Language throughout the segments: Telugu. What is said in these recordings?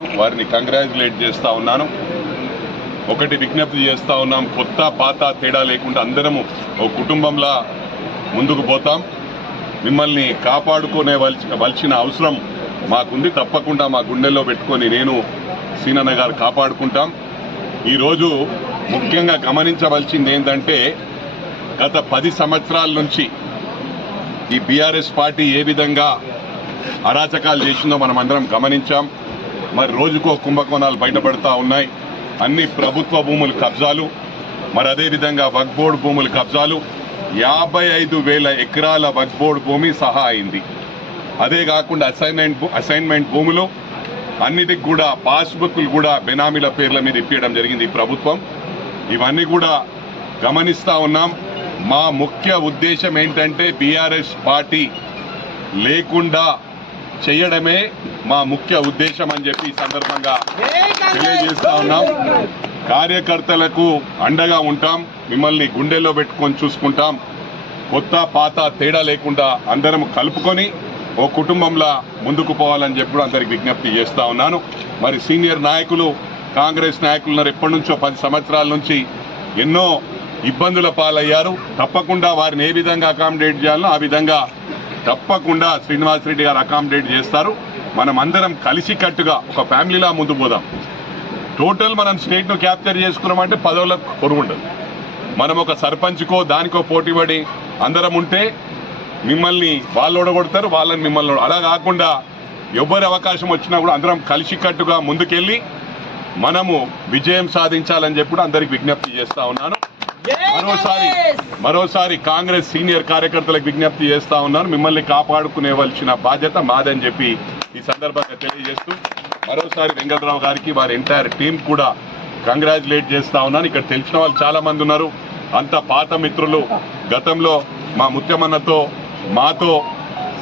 వారిని కంగ్రాచులేట్ చేస్తా ఉన్నాను. ఒకటి విజ్ఞప్తి చేస్తా ఉన్నాం కొత్త పాత తేడా లేకుండా అందరము ఒక కుటుంబంలా ముందుకు పోతాం. మిమ్మల్ని కాపాడుకునే వలసిన వలసిన అవసరం మాకుంది. తప్పకుండా మా గుండెల్లో పెట్టుకొని నేను సీనన్న గారు కాపాడుకుంటాం. ఈరోజు ముఖ్యంగా గమనించవలసింది ఏంటంటే గత పది సంవత్సరాల నుంచి ఈ బీఆర్ఎస్ పార్టీ ఏ విధంగా అరాచకాలు చేసిందో మనం అందరం గమనించాం. మరి రోజుకో కుంభకోణాలు బయటపడతా ఉన్నాయి. అన్ని ప్రభుత్వ భూములు కబ్జాలు. మరి అదేవిధంగా వక్బోర్డు భూములు కబ్జాలు. యాభై ఐదు వేల ఎకరాల వక్బోర్డు భూమి సహా అయింది. అదే కాకుండా అసైన్మెంట్ అసైన్మెంట్ భూములు అన్నిటికి కూడా పాస్బుక్లు కూడా బెనామీల పేర్ల మీద ఇప్పించడం జరిగింది ఈ ప్రభుత్వం. ఇవన్నీ కూడా గమనిస్తూ ఉన్నాం. మా ముఖ్య ఉద్దేశం ఏంటంటే బీఆర్ఎస్ పార్టీ లేకుండా చేయడమే మా ముఖ్య ఉద్దేశం అని చెప్పి ఈ సందర్భంగా తెలియజేస్తా ఉన్నాం. కార్యకర్తలకు అండగా ఉంటాం మిమ్మల్ని గుండెల్లో పెట్టుకొని చూసుకుంటాం. కొత్త పాత తేడా లేకుండా అందరం కలుపుకొని ఓ కుటుంబంలా ముందుకు పోవాలని చెప్పి కూడా అందరికి విజ్ఞప్తి చేస్తా ఉన్నాను. మరి సీనియర్ నాయకులు కాంగ్రెస్ నాయకులు ఉన్నారు ఎప్పటి నుంచో పది సంవత్సరాల నుంచి ఎన్నో ఇబ్బందుల పాలయ్యారు. తప్పకుండా వారిని ఏ విధంగా అకామిడేట్ చేయాలో ఆ విధంగా తప్పకుండా శ్రీనివాస్ రెడ్డి గారు అకామిడేట్ చేస్తారు. మనం అందరం కలిసికట్టుగా ఒక ఫ్యామిలీలా ముందు పోదాం. టోటల్ మనం స్టేట్ను క్యాప్చర్ చేసుకున్నామంటే పదవులకు పొరుగుండదు మనం ఒక సర్పంచ్కో దానికో పోటీపడి అందరం ఉంటే మిమ్మల్ని వాళ్ళు ఓడగొడతారు వాళ్ళని మిమ్మల్ని ఓడ- అలా కాకుండా ఎవరి అవకాశం వచ్చినా కూడా అందరం కలిసికట్టుగా ముందుకెళ్ళి మనము విజయం సాధించాలని చెప్పి కూడా అందరికి విజ్ఞప్తి చేస్తా ఉన్నాను. మరోసారి మరోసారి కాంగ్రెస్ సీనియర్ కార్యకర్తలకు విజ్ఞప్తి చేస్తా ఉన్నాను. మిమ్మల్ని కాపాడుకునేవలసిన బాధ్యత మాదని చెప్పి ఈ సందర్భంగా తెలియజేస్తూ మరోసారి వెంకటరావు గారికి వారి ఎంటైర్ టీం కూడా కంగ్రాచులేట్ చేస్తా ఉన్నాను. ఇక్కడ తెలిసిన వాళ్ళు చాలా మంది ఉన్నారు. అంత పాత మిత్రులు. గతంలో మా ముత్యమన్నతో మాతో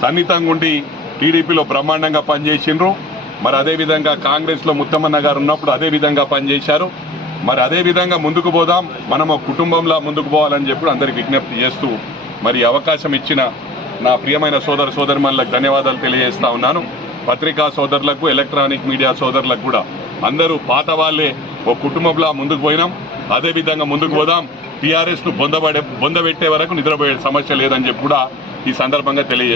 సన్నిహితంగా ఉండి టీడీపీలో బ్రహ్మాండంగా పనిచేసిండ్రు. మరి అదే విధంగా ముత్తమన్న గారు ఉన్నప్పుడు అదే విధంగా పనిచేశారు. మరి అదే విధంగా ముందుకు పోదాం. మనం కుటుంబంలా ముందుకు పోవాలని చెప్పి అందరికి విజ్ఞప్తి చేస్తూ మరి అవకాశం ఇచ్చిన నా ప్రియమైన సోదర సోదరిమణులకు ధన్యవాదాలు తెలియజేస్తా ఉన్నాను. పత్రికా సోదరులకు ఎలక్ట్రానిక్ మీడియా సోదరులకు కూడా అందరూ పాత వాళ్ళే. ఒక కుటుంబంలా ముందుకు పోయినాం. అదే విధంగా ముందుకు పోదాం. టీఆర్ఎస్ను బొందబడే బొందబెట్టే వరకు నిద్రపోయే సమస్య లేదని చెప్పి కూడా ఈ సందర్భంగా తెలియజేస్తాను